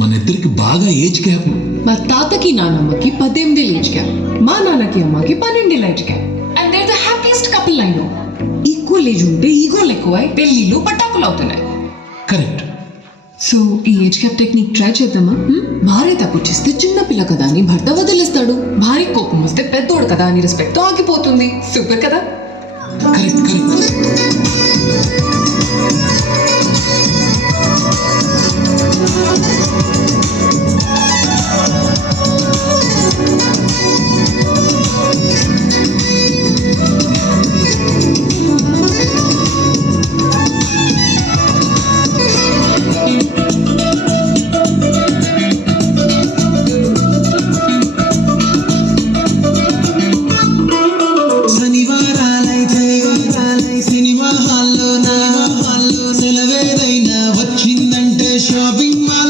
మన ఇద్దరికి బాగా ఏజ్ గ్యాప్. మా తాతకి నాన్నమ్మకి 18 ఏజ్ గ్యాప్, మా నాన్నకి అమ్మకి 12 age gap. And they are the happiest couple I know. Equal age ఉంటే ఈగోలు ఎక్కువై పెళ్లిళ్ళు పటాకులు అవుతున్నాయి. కరెక్ట్. సో ఈ ఏజ్ గ్యాప్ టెక్నిక్ ట్రై చేద్దామా? భార్య తప్పు చేస్తే చిన్న పిల్ల కదా అని భర్త వదిలేస్తాడు. భార్య కోపం వస్తే పెద్దోడు కదా అని రెస్పెక్ట్ తో ఆగిపోతుంది. సూపర్ కదా.